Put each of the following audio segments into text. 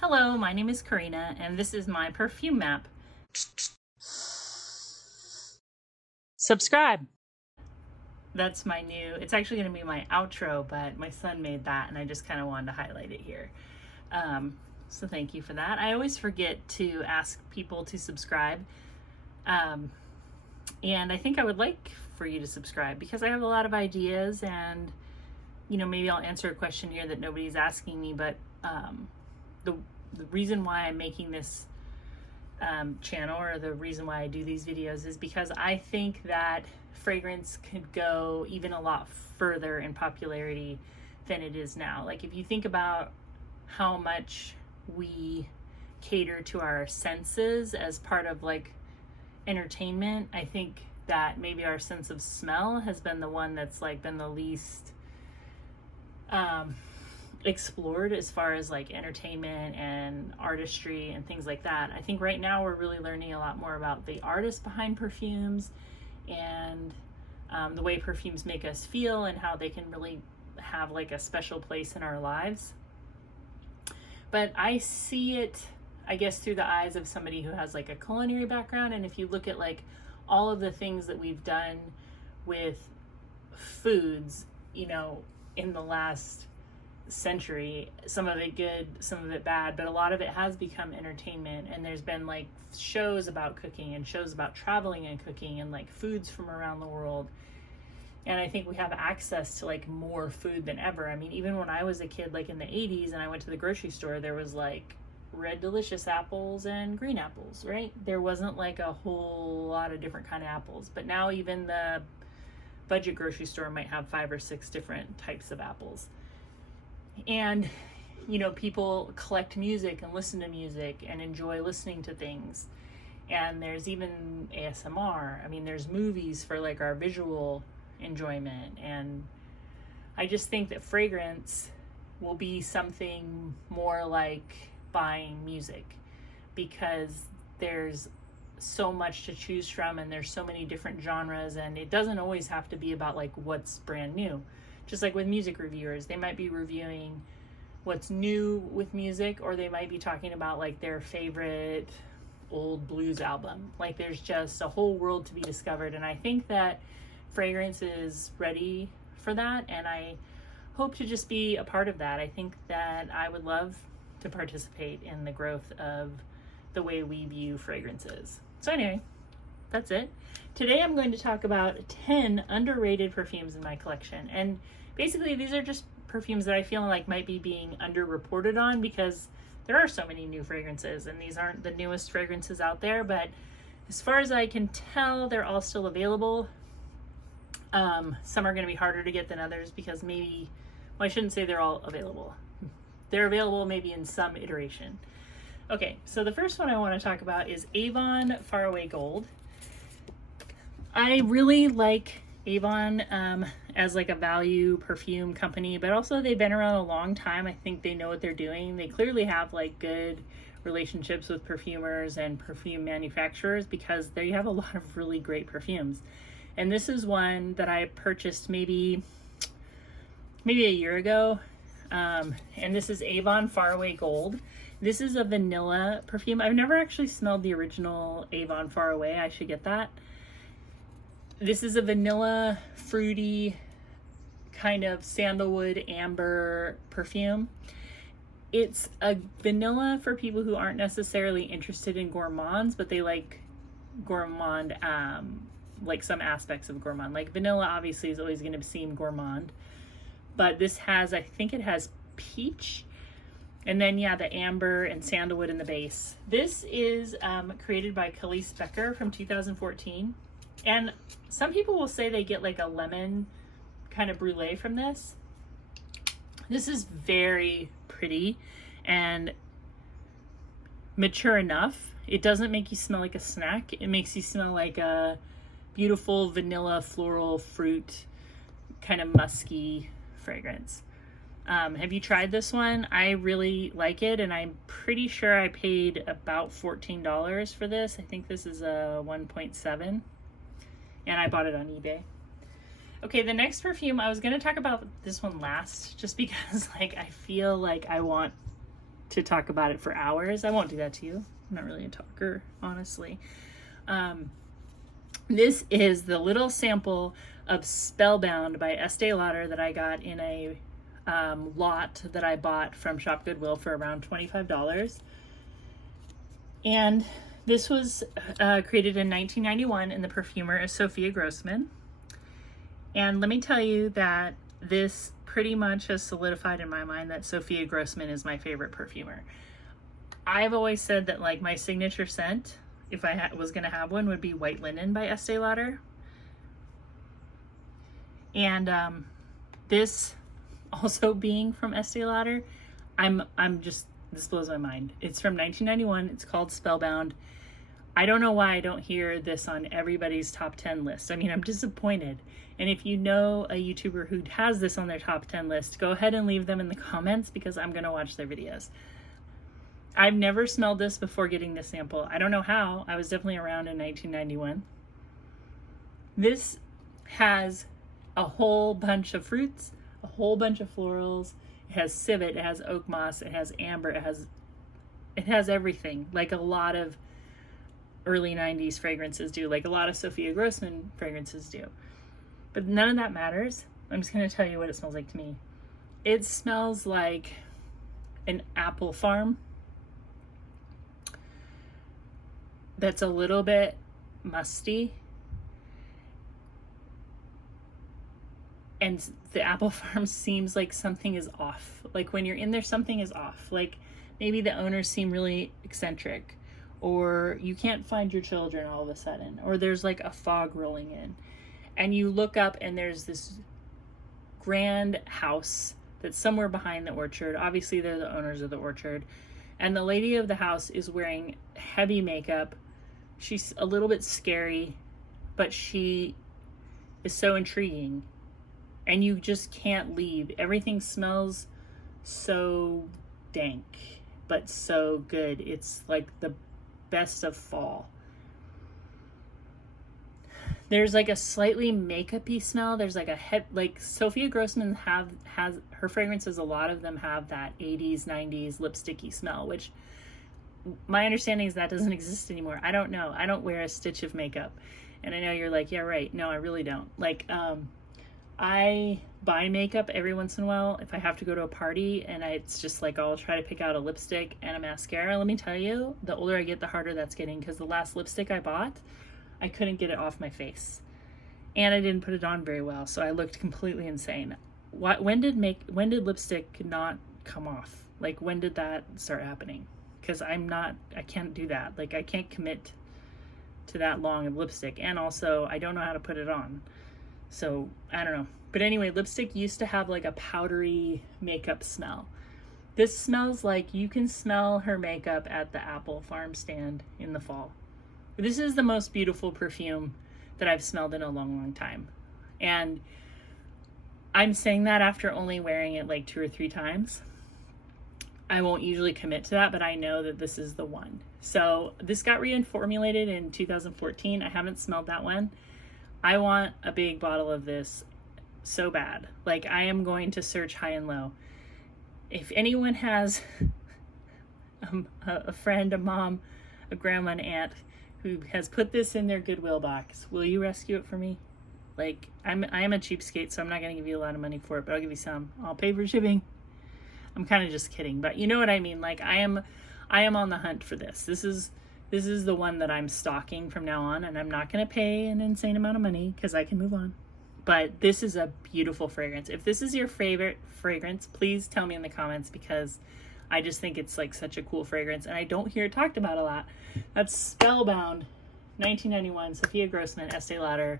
Hello, my name is Karina, and this is my perfume map. Subscribe! That's my new, it's actually going to be my outro, but my son made that, and I just kind of wanted to highlight it here. So thank you for that. I always forget to ask people to subscribe, and I think I would like for you to subscribe because I have a lot of ideas, and maybe I'll answer a question here that nobody's asking me, but the reason why I'm making this channel, or the reason why I do these videos, is because I think that fragrance could go even a lot further in popularity than it is now. Like, if you think about how much we cater to our senses as part of like entertainment, I think that maybe our sense of smell has been the one that's like been the least explored as far as like entertainment and artistry and things like that. I think right now we're really learning a lot more about the artists behind perfumes and the way perfumes make us feel and how they can really have like a special place in our lives. But I see it, I guess, through the eyes of somebody who has like a culinary background. And if you look at like all of the things that we've done with foods, in the last century, some of it good, some of it bad, but a lot of it has become entertainment. And there's been like shows about cooking and shows about traveling and cooking and like foods from around the world. And I think we have access to like more food than ever. I mean, even when I was a kid, like in the 80s, and I went to the grocery store, there was like red delicious apples and green apples, right? There wasn't like a whole lot of different kind of apples. But now even the budget grocery store might have 5 or 6 different types of apples. And people collect music and listen to music and enjoy listening to things. And there's even ASMR. I mean, there's movies for like our visual enjoyment. And I just think that fragrance will be something more like buying music, because there's so much to choose from and there's so many different genres, and it doesn't always have to be about like what's brand new. Just like with music reviewers, they might be reviewing what's new with music, or they might be talking about like their favorite old blues album. Like, there's just a whole world to be discovered, and I think that fragrance is ready for that, and I hope to just be a part of that. I think that I would love to participate in the growth of the way we view fragrances. So anyway, that's it. Today I'm going to talk about 10 underrated perfumes in my collection. And basically these are just perfumes that I feel like might be being underreported on, because there are so many new fragrances and these aren't the newest fragrances out there, but as far as I can tell, they're all still available. Some are going to be harder to get than others because maybe, well, I shouldn't say they're all available. They're available maybe in some iteration. Okay, so the first one I want to talk about is Avon Faraway Gold. I really like Avon as like a value perfume company, but also they've been around a long time. I think they know what they're doing. They clearly have like good relationships with perfumers and perfume manufacturers, because they have a lot of really great perfumes. And this is one that I purchased maybe a year ago. And this is Avon Faraway Gold. This is a vanilla perfume. I've never actually smelled the original Avon Faraway. I should get that. This is a vanilla, fruity, kind of sandalwood amber perfume. It's a vanilla for people who aren't necessarily interested in gourmands, but they like gourmand, like some aspects of gourmand. Like vanilla obviously is always going to seem gourmand, but this has, I think it has peach, and then yeah, the amber and sandalwood in the base. This is created by Khalees Becker from 2014. And some people will say they get like a lemon kind of brulee from this. This is very pretty and mature enough. It doesn't make you smell like a snack. It makes you smell like a beautiful vanilla floral fruit, kind of musky fragrance. Have you tried this one? I really like it, and I'm pretty sure I paid about $14 for this. I think this is a 1.7. And I bought it on eBay. Okay, the next perfume, I was going to talk about this one last, just because like I feel like I want to talk about it for hours. I won't do that to you. I'm not really a talker, honestly. This is the little sample of Spellbound by Estee Lauder that I got in a lot that I bought from Shop Goodwill for around $25. And this was created in 1991, and the perfumer is Sophia Grossman. And let me tell you that this pretty much has solidified in my mind that Sophia Grossman is my favorite perfumer. I've always said that like my signature scent, if I was going to have one, would be White Linen by Estee Lauder. And this also being from Estee Lauder, this blows my mind. It's from 1991. It's called Spellbound. I don't know why I don't hear this on everybody's top 10 list. I mean, I'm disappointed. And if you know a YouTuber who has this on their top 10 list, go ahead and leave them in the comments because I'm going to watch their videos. I've never smelled this before getting this sample. I don't know how. I was definitely around in 1991. This has a whole bunch of fruits, a whole bunch of florals. It has civet, it has oak moss, it has amber, it has everything, like a lot of early 90s fragrances do, like a lot of Sophia Grossman fragrances do. But none of that matters. I'm just going to tell you what it smells like to me. It smells like an apple farm that's a little bit musty. And the apple farm seems like something is off. Like when you're in there, something is off. Like maybe the owners seem really eccentric, or you can't find your children all of a sudden, or there's like a fog rolling in. And you look up and there's this grand house that's somewhere behind the orchard. Obviously, they're the owners of the orchard. And the lady of the house is wearing heavy makeup. She's a little bit scary, but she is so intriguing. And you just can't leave. Everything smells so dank, but so good. It's like the best of fall. There's like a slightly makeup-y smell. There's like like Sophia Grossman has her fragrances, a lot of them have that 80s, 90s lipsticky smell, which my understanding is that doesn't exist anymore. I don't know. I don't wear a stitch of makeup. And I know you're like, yeah, right. No, I really don't. Like, I buy makeup every once in a while if I have to go to a party, and it's just like I'll try to pick out a lipstick and a mascara. Let me tell you, the older I get, the harder that's getting, because the last lipstick I bought, I couldn't get it off my face, and I didn't put it on very well, so I looked completely insane. When did lipstick not come off? Like, when did that start happening? Because I can't do that. Like, I can't commit to that long of lipstick, and also I don't know how to put it on. So I don't know. But anyway, lipstick used to have like a powdery makeup smell. This smells like you can smell her makeup at the apple farm stand in the fall. This is the most beautiful perfume that I've smelled in a long, long time. And I'm saying that after only wearing it like 2 or 3 times. I won't usually commit to that, but I know that this is the one. So this got reformulated in 2014. I haven't smelled that one. I want a big bottle of this so bad. Like, I am going to search high and low. If anyone has a friend, a mom, a grandma, an aunt who has put this in their Goodwill box, will you rescue it for me? Like, I am a cheapskate, so I'm not going to give you a lot of money for it, but I'll give you some. I'll pay for shipping. I'm kind of just kidding, but you know what I mean? Like, I am on the hunt for this. This is the one that I'm stocking from now on, and I'm not going to pay an insane amount of money because I can move on. But this is a beautiful fragrance. If this is your favorite fragrance, please tell me in the comments, because I just think it's like such a cool fragrance, and I don't hear it talked about a lot. That's Spellbound, 1991, Sophia Grossman, Estee Lauder.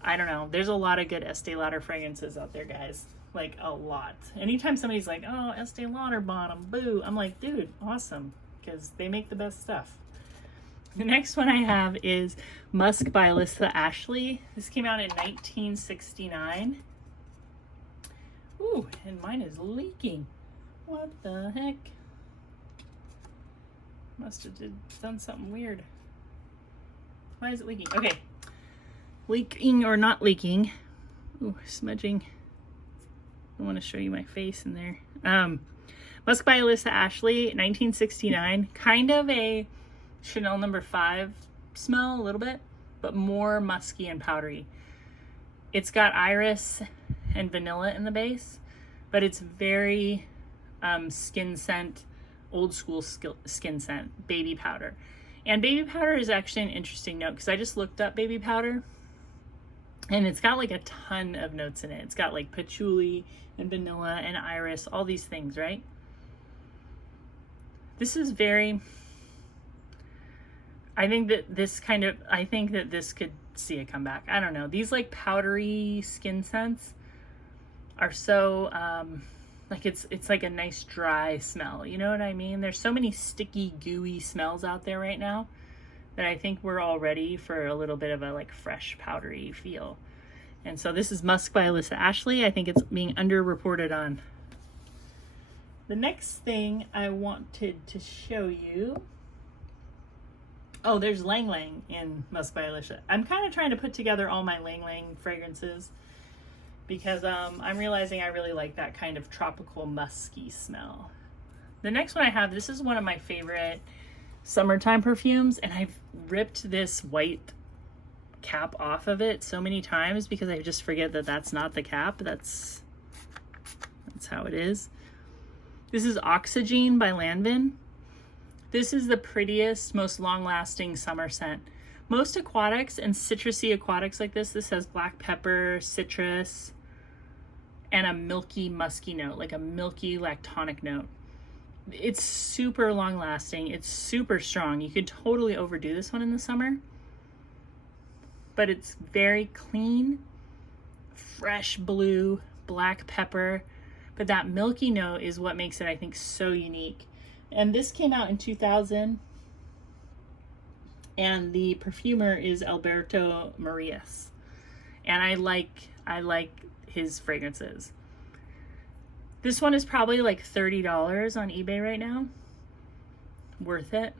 I don't know. There's a lot of good Estee Lauder fragrances out there, guys. Like, a lot. Anytime somebody's like, oh, Estee Lauder bottom, boo, I'm like, dude, awesome, because they make the best stuff. The next one I have is Musk by Alyssa Ashley. This came out in 1969. Ooh, and mine is leaking. What the heck? Must have done something weird. Why is it leaking? Okay. Leaking or not leaking. Ooh, smudging. I want to show you my face in there. Musk by Alyssa Ashley, 1969. Kind of a Chanel No. 5 smell a little bit, but more musky and powdery. It's got iris and vanilla in the base, but it's very skin scent, old school skin scent, baby powder. And baby powder is actually an interesting note because I just looked up baby powder and it's got like a ton of notes in it. It's got like patchouli and vanilla and iris, all these things, right? This is very, I think that this could see a comeback. I don't know. These like powdery skin scents are so, like it's like a nice dry smell. You know what I mean? There's so many sticky, gooey smells out there right now that I think we're all ready for a little bit of a like fresh, powdery feel. And so this is Musk by Alyssa Ashley. I think it's being underreported on. The next thing I wanted to show you, oh, there's Lang Lang in Musk by Alyssa. I'm kind of trying to put together all my Lang Lang fragrances because I'm realizing I really like that kind of tropical musky smell. The next one I have, this is one of my favorite summertime perfumes, and I've ripped this white cap off of it so many times because I just forget that that's not the cap. That's how it is. This is Oxygene by Lanvin. This is the prettiest, most long-lasting summer scent. Most aquatics and citrusy aquatics like this has black pepper, citrus, and a milky, musky note, like a milky lactonic note. It's super long-lasting. It's super strong. You could totally overdo this one in the summer, but it's very clean, fresh blue, black pepper, but that milky note is what makes it, I think, so unique. And this came out in 2000, and the perfumer is Alberto Marias, and I like his fragrances. This one is probably like $30 on eBay right now. Worth it.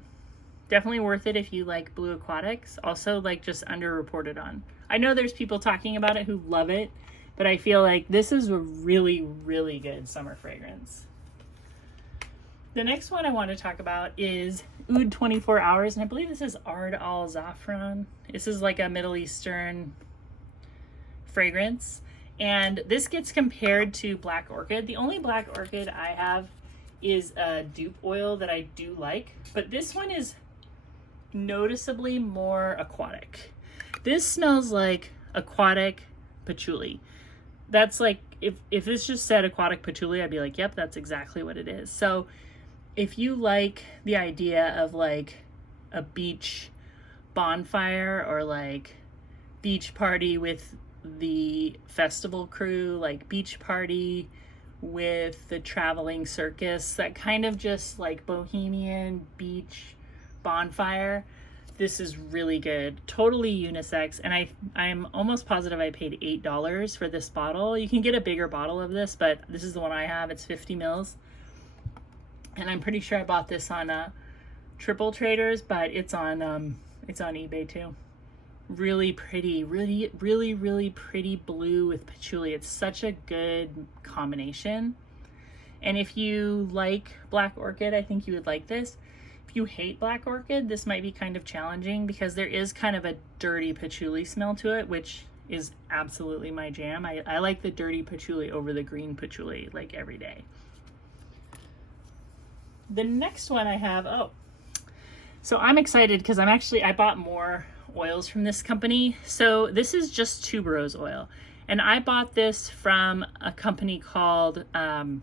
Definitely worth it if you like blue aquatics. Also like just underreported on. I know there's people talking about it who love it, but I feel like this is a really, really good summer fragrance. The next one I want to talk about is Oud 24 Hours, and I believe this is Ard Al Zafron. This is like a Middle Eastern fragrance, and this gets compared to Black Orchid. The only Black Orchid I have is a dupe oil that I do like, but this one is noticeably more aquatic. This smells like aquatic patchouli. That's like, if this just said aquatic patchouli, I'd be like, yep, that's exactly what it is. So if you like the idea of like a beach bonfire or like beach party with the festival crew, like beach party with the traveling circus, that kind of just like bohemian beach bonfire, this is really good. Totally unisex, and I'm almost positive I paid $8 for this bottle. You can get a bigger bottle of this, but this is the one I have. It's 50 mils. And I'm pretty sure I bought this on Triple Traders, but it's on eBay too. Really pretty, really pretty blue with patchouli. It's such a good combination. And if you like Black Orchid, I think you would like this. If you hate Black Orchid, this might be kind of challenging because there is kind of a dirty patchouli smell to it, which is absolutely my jam. I like the dirty patchouli over the green patchouli like every day. The next one I have, so I'm excited because I bought more oils from this company. So this is just tuberose oil, and I bought this from a company called Halal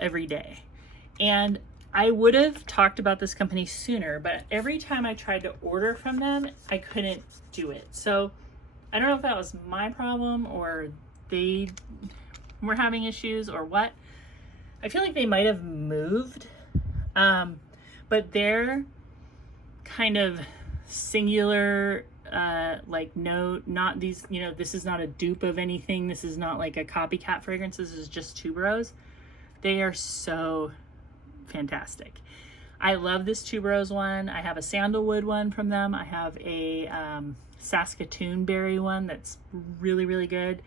Every Day. And I would have talked about this company sooner, but every time I tried to order from them, I couldn't do it. So I don't know if that was my problem or they were having issues or what. I feel like they might have moved, but their kind of singular like note, not these, this is not a dupe of anything. This is not like a copycat fragrance. This is just tuberose. They are so fantastic. I love this tuberose one. I have a sandalwood one from them. I have a Saskatoon berry one that's really, really good.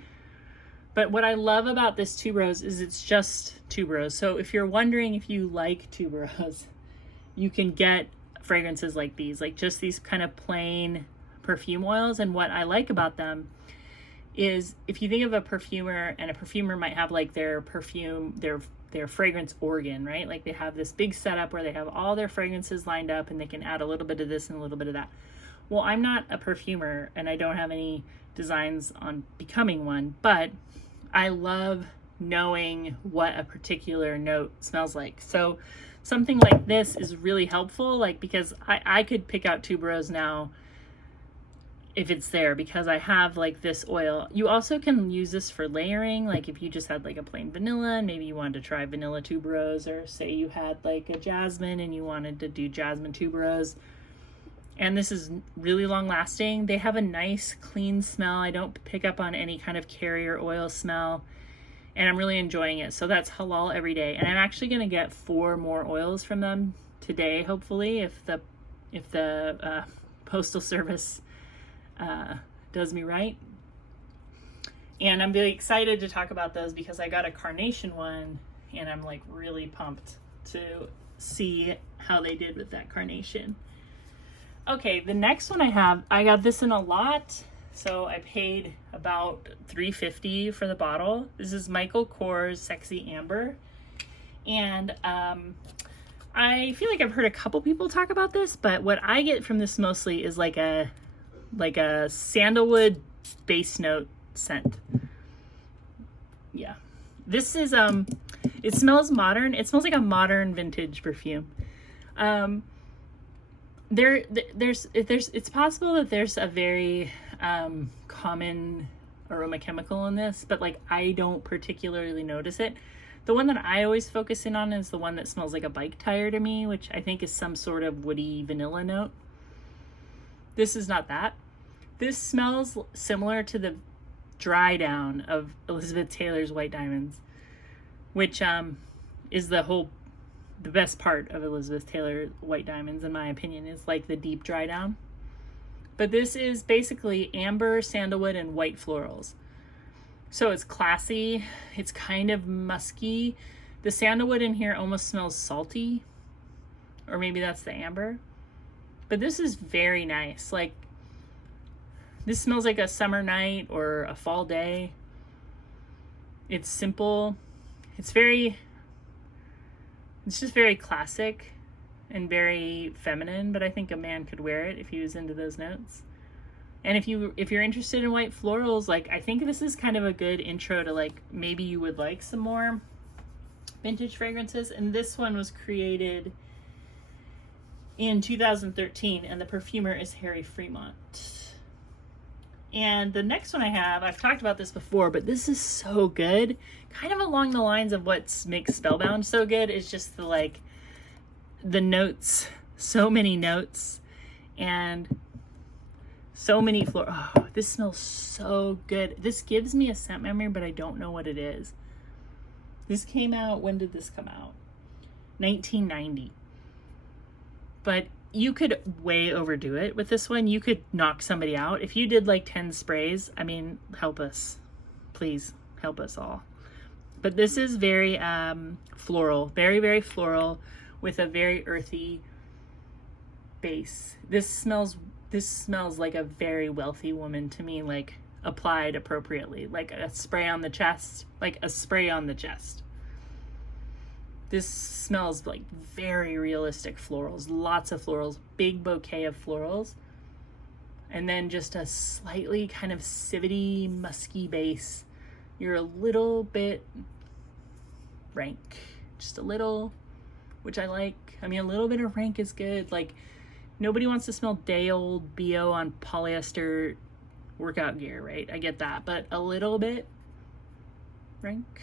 But what I love about this tuberose is it's just tuberose. So if you're wondering if you like tuberose, you can get fragrances like these, like just these kind of plain perfume oils. And what I like about them is if you think of a perfumer, and a perfumer might have like their perfume, their fragrance organ, right? Like they have this big setup where they have all their fragrances lined up and they can add a little bit of this and a little bit of that. Well, I'm not a perfumer and I don't have any designs on becoming one, but I love knowing what a particular note smells like. So something like this is really helpful, like because I could pick out tuberose now if it's there, because I have like this oil. You also can use this for layering, like if you just had like a plain vanilla and maybe you wanted to try vanilla tuberose, or say you had like a jasmine and you wanted to do jasmine tuberose. And this is really long lasting. They have a nice clean smell. I don't pick up on any kind of carrier oil smell, and I'm really enjoying it. So that's halal every day. And I'm actually gonna get 4 more oils from them today, hopefully, if the postal service does me right. And I'm really excited to talk about those because I got a carnation one and I'm like really pumped to see how they did with that carnation. Okay, the next one I got this in a lot, so I paid about $3.50 for the bottle. This is Michael Kors Sexy Amber, and I feel like I've heard a couple people talk about this, but what I get from this mostly is like a sandalwood base note scent. Yeah, this is it smells modern. It smells like a modern vintage perfume. It's possible that there's a very common aroma chemical in this, but like I don't particularly notice it. The one that I always focus in on is the one that smells like a bike tire to me, which I think is some sort of woody vanilla note. This is not that. This smells similar to the dry down of Elizabeth Taylor's White Diamonds, which is the best part of Elizabeth Taylor White Diamonds, in my opinion, is like the deep dry down. But this is basically amber, sandalwood, and white florals. So it's classy. It's kind of musky. The sandalwood in here almost smells salty, or maybe that's the amber. But this is very nice. Like, this smells like a summer night or a fall day. It's simple. It's just very classic and very feminine, but I think a man could wear it if he was into those notes. And if you're interested in white florals, like I think this is kind of a good intro to like maybe you would like some more vintage fragrances. And this one was created in 2013 and the perfumer is Harry Fremont. And the next one I've talked about this before, but this is so good. Kind of along the lines of what makes Spellbound so good is just the notes, so many notes, and so many oh, this smells so good. This gives me a scent memory, but I don't know what it is. This came out, when did this come out? 1990. But you could way overdo it with this one. You could knock somebody out. If you did like 10 sprays, I mean, help us. Please help us all. But this is very floral, very, very floral with a very earthy base. This smells like a very wealthy woman to me, like applied appropriately, like a spray on the chest, This smells like very realistic florals, lots of florals, big bouquet of florals, and then just a slightly kind of civety, musky base. You're a little bit rank, just a little, which I like. I mean, a little bit of rank is good. Like, nobody wants to smell day-old BO on polyester workout gear, right? I get that, but a little bit rank,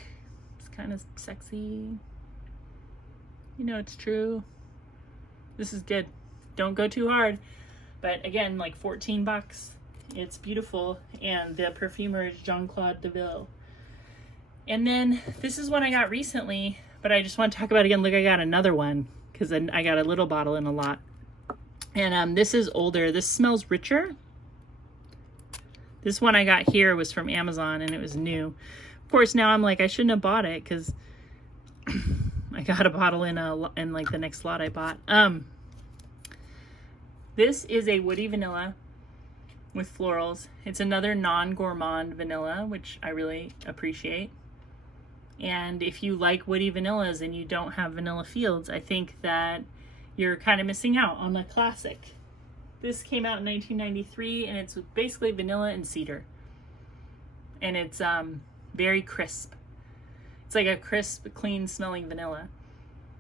it's kind of sexy. You know, it's true. This is good. Don't go too hard. But again, like $14. It's beautiful. And the perfumer is Jean-Claude Deville. And then this is one I got recently, but I just want to talk about it again. Look, I got another one because then I got a little bottle in a lot. And this is older. This smells richer. This one I got here was from Amazon and it was new. course, now I'm like, I shouldn't have bought it because I got a bottle in like the next lot I bought. This is a woody vanilla with florals. It's another non-gourmand vanilla, which I really appreciate. And if you like woody vanillas and you don't have vanilla fields, I think that you're kind of missing out on a classic. This came out in 1993, and it's basically vanilla and cedar. And it's very crisp. It's like a crisp, clean smelling vanilla,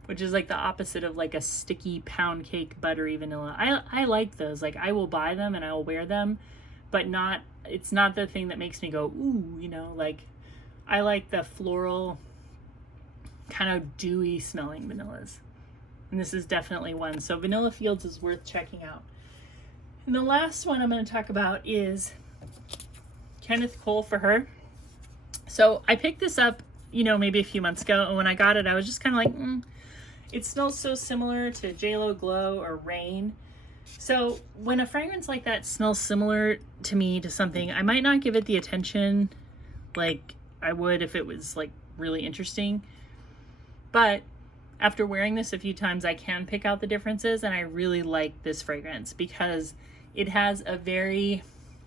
which is like the opposite of like a sticky pound cake buttery vanilla. I like those. Like, I will buy them and I will wear them, but it's not the thing that makes me go, ooh, you know, like I like the floral kind of dewy smelling vanillas. And this is definitely one. So Vanilla Fields is worth checking out. And the last one I'm going to talk about is Kenneth Cole for Her. So I picked this up, you know, maybe a few months ago, and when I got it, I was just kind of like, it smells so similar to JLo Glow or Rain. So when a fragrance like that smells similar to me to something, I might not give it the attention like I would if it was like really interesting. But after wearing this a few times, I can pick out the differences, and I really like this fragrance because it has a very,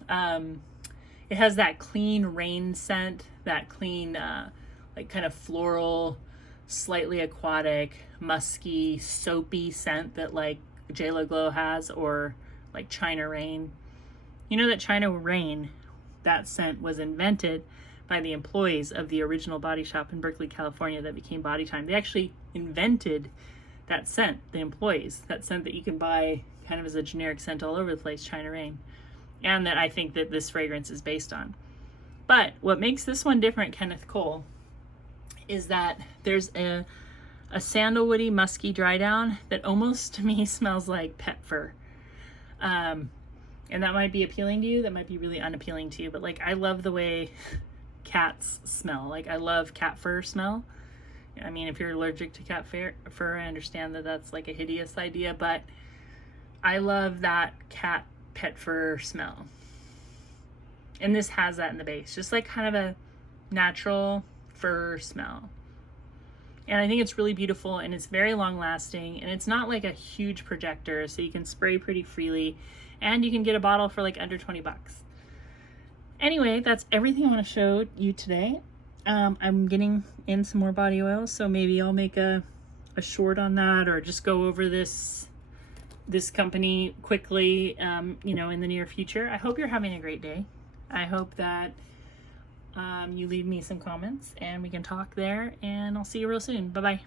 it has that clean rain scent, that clean, like kind of floral, slightly aquatic, musky, soapy scent that like JLo Glow has, or like China Rain. You know that China Rain, that scent was invented by the employees of the original body shop in Berkeley, California that became Bodytime. They actually invented that scent, the employees, that scent that you can buy kind of as a generic scent all over the place, China Rain, and that I think that this fragrance is based on. But what makes this one different, Kenneth Cole, is that there's a sandalwoody, musky dry down that almost to me smells like pet fur. And that might be appealing to you, that might be really unappealing to you, but like I love the way cats smell. Like I love cat fur smell. I mean, if you're allergic to cat fur, I understand that that's like a hideous idea, but I love that cat pet fur smell. And this has that in the base, just like kind of a natural fur smell. And I think it's really beautiful, and it's very long lasting, and it's not like a huge projector, so you can spray pretty freely, and you can get a bottle for like under 20 bucks. Anyway, that's everything I want to show you today. I'm getting in some more body oil, so maybe I'll make a short on that, or just go over this company quickly, you know, in the near future. I hope you're having a great day. I hope that you leave me some comments and we can talk there, and I'll see you real soon. Bye-bye.